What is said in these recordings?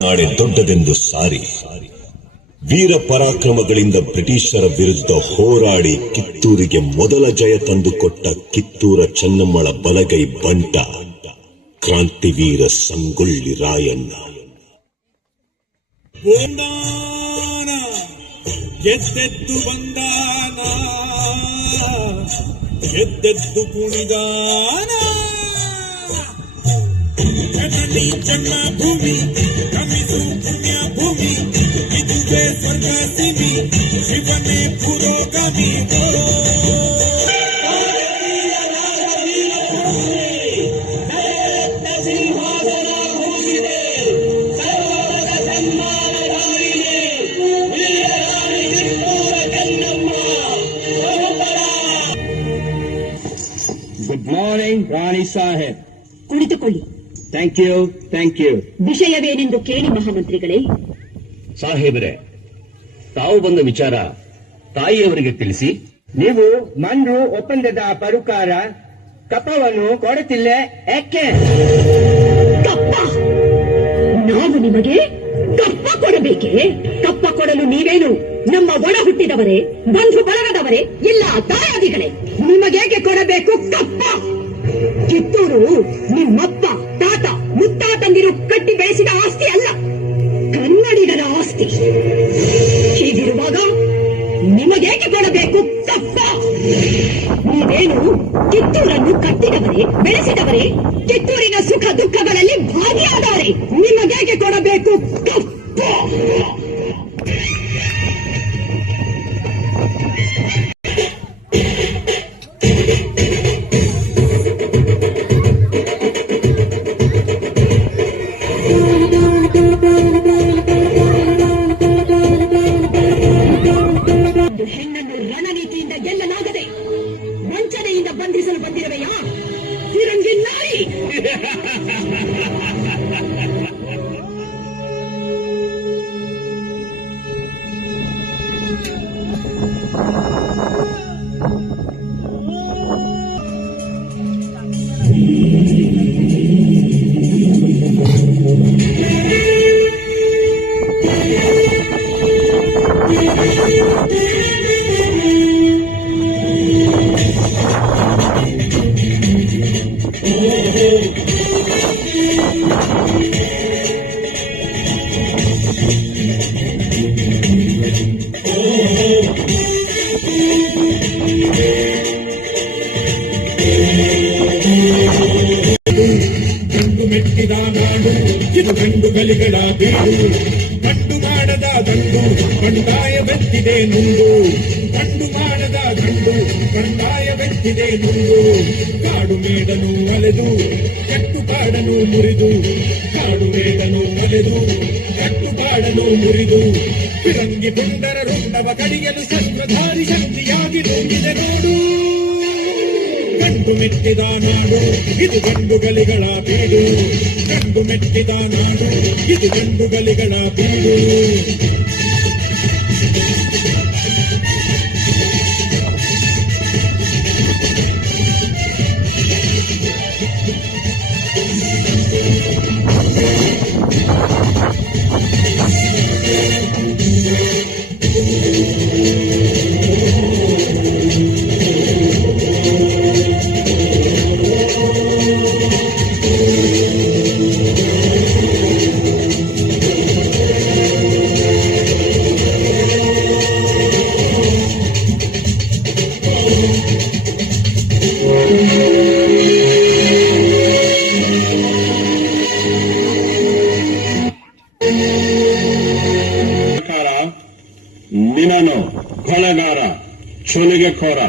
ನಾಳೆ ದೊಡ್ಡದೆಂದು ಸಾರಿ ವೀರ ಪರಾಕ್ರಮಗಳಿಂದ ಬ್ರಿಟಿಷರ ವಿರುದ್ಧ ಹೋರಾಡಿ ಕಿತ್ತೂರಿಗೆ ಮೊದಲ ಜಯ ತಂದುಕೊಟ್ಟ ಕಿತ್ತೂರ ಚೆನ್ನಮ್ಮಳ ಬಲಗೈ ಬಂಟ ಕ್ರಾಂತಿವೀರ ಸಂಗೊಳ್ಳಿ ರಾಯಣ್ಣ. ಗೆದ್ದೆದ್ದು ಬಂದಾನ, ಗೆದ್ದೆದ್ದು ಕುಣಿದಾನ. ಜನನಿ ಜನ್ಮ ಭೂಮಿ ಕಮಿಸು ಪುಣ್ಯ ಭೂಮಿ, ಇದುವೇ ಸ್ವರ್ಗ ಸಿಮಿ, ಶಿವನೇ ಪುರೋಗಮಿ. ಗುಡ್ ಮಾರ್ನಿಂಗ್ ರಾಣಿ ಸಾಹೇಬ್. ಕುಳಿತುಕೊಳ್ಳಿ. Thank you, thank you. ವಿಷಯವೇನೆಂದು ಕೇಳಿ ಮಹಾಮಂತ್ರಿಗಳೇ. ಸಾಹೇಬರೇ, ತಾವು ಬಂದ ವಿಚಾರ ತಾಯಿಯವರಿಗೆ ತಿಳಿಸಿ. ನೀವು ಮಂಡ್ರು ಒಪ್ಪಂದದ ಪರುಕಾರ ಕಪ್ಪವನ್ನು ಕೊಡುತ್ತಿಲ್ಲ, ಯಾಕೆ? ಕಪ್ಪ? ನಾವು ನಿಮಗೆ ಕಪ್ಪ ಕೊಡಬೇಕೆ? ಕಪ್ಪ ಕೊಡಲು ನೀವೇನು ನಮ್ಮ ಒಡ ಹುಟ್ಟಿದವರೇ, ಬಂಧು ಬಳಗದವರೇ, ಇಲ್ಲ ದಾಯಾದಿಗಳೇ? ನಿಮಗೇಕೆ ಕೊಡಬೇಕು ಕಪ್ಪ? ಕಿತ್ತೂರು ನಿಮ್ಮಪ್ಪ ತಾತ ಮುತ್ತಾತಂದಿರು ಕಟ್ಟಿ ಬೆಳೆಸಿದ ಆಸ್ತಿ ಅಲ್ಲ, ಕನ್ನಡಿಗರ ಆಸ್ತಿ. ಹೀಗಿರುವಾಗ ನಿಮಗೇಕೆ ಕೊಡಬೇಕು ಕಪ್ಪ? ನೀವೇನು ಕಿತ್ತೂರನ್ನು ಕಟ್ಟಿದವರೇ, ಬೆಳೆಸಿದವರೇ, ಕಿತ್ತೂರಿನ ಸುಖ ದುಃಖಗಳಲ್ಲಿ ಭಾಗಿಯಾದವರೇ. ನಿಮಗೇಕೆ ಕೊಡಬೇಕು ಕಪ್ಪ? ಹೆಣ್ಣನ್ನು ರಣನೀತಿಯಿಂದ ಗೆಲ್ಲಲಾಗದೆ ವಂಚನೆಯಿಂದ ಬಂಧಿಸಲು ಬಂದಿರುವೆಯಾ ಫಿರಂಗಿ ನಾಯಿ? ಗಂಡು ಮೆಟ್ಟಿದ ನಾಡು ಇದು ಗಂಡುಗಳಿಗಳ ಬೀಡು, ಗಂಡು ಮಾಡದ ದಂಡು ಕಂದಾಯವೆತ್ತಿದೆ ನುಂಗು, ಗಂಡು ಮಾಡದ ದಂಡು ಕಂದಾಯವೆತ್ತಿದೆ ನುಂಗು. ಕಾಡು ಮೇಡನು ಅಲೆದು ಕಟ್ಟು ಕಾಡನು ಮುರಿದು, ಕಾಡು ಮೇಡನು ಅಲೆದು ಕಟ್ಟು ಕಾಡನು ಮುರಿದು, ಫಿರಂಗಿ ಪುಂಡರ ರುಂಡವ ಕಡಿಯಲು ಶಸ್ತ್ರಧಾರಿ ಶಕ್ತಿಯಾಗಿ ನುಂಗಿದೆ ನೋಡು. ಗಂಡು ಮೆಟ್ಟಿದ ನಾಡು ಇದು ಗಂಡುಗಳಿಗಳ ಬೀಡು, ಗಂಡು ಮೆಟ್ಟಿದ ನಾಡು ಇದು ಗಂಡುಗಳಿಗಳ ಬೀಡು. ನಿನ್ನನ್ನು ಕೊಲೆಗಾರ, ಚುಲಿಗೆಖೋರ,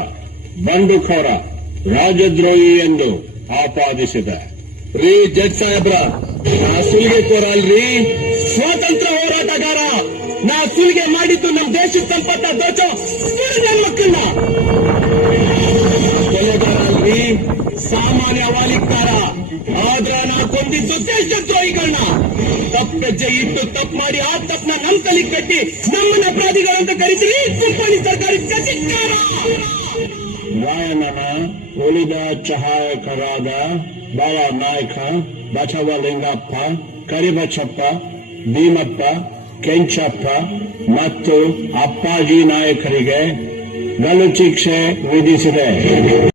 ಬಂಡುಖೋರ, ರಾಜದ್ರೋಹಿ ಎಂದು ಆಪಾದಿಸಿದೆ. ರೀ ಜಡ್ ಸಾಹೇಬ್ರ, ನಾ ಸುಲಿಗೆಖೋರ ಅಲ್ರಿ, ಸ್ವಾತಂತ್ರ್ಯ ಹೋರಾಟಗಾರ. ನಾ ಸುಲಿಗೆ ಮಾಡಿದ್ದು ನಮ್ಮ ದೇಶದ ಸಂಪತ್ತ ದೋಚೋ ನನ್ನ ಮಕ್ಕಳನ್ನ. ಕೊಲೆಗಾರ ಅಲ್ರಿ, ಸಾಮಾನ್ಯ ವಾಲಿಕ್ಕಾರ. ಆದ್ರ ನಾ ಕೊಂದಿದ್ದು ದೇಶದ್ರೋಹಿಗಳನ್ನ. ತಪ್ಪೆಜ್ಜೆ ಇಟ್ಟು ತಪ್ಪು ಮಾಡಿ ಆ ತಪ್ಪನ್ನ ನಮ್ ತಲೆಗೆ ಕಟ್ಟಿ ನಮ್ಮನ್ನ ಅಪರಾಧಿಗಳಂತ ಕರೀತೀರಿ ಕುಂಪಣಿ ಸರ್ಕಾರಿ ಕಚಿಕಾರ. ರಾಯಣ್ಣನ ಉಳಿದ ಸಹಾಯಕರಾದ ಬಾಳ ನಾಯಕ, ಬಸವಲಿಂಗಪ್ಪ, ಕರಿಬಚ್ಚಪ್ಪ, ಭೀಮಪ್ಪ, ಕೆಂಚಪ್ಪ ಮತ್ತು ಅಪ್ಪಾಜಿ ನಾಯಕರಿಗೆ ಗಲ್ಲು ಶಿಕ್ಷೆ ವಿಧಿಸಿದೆ.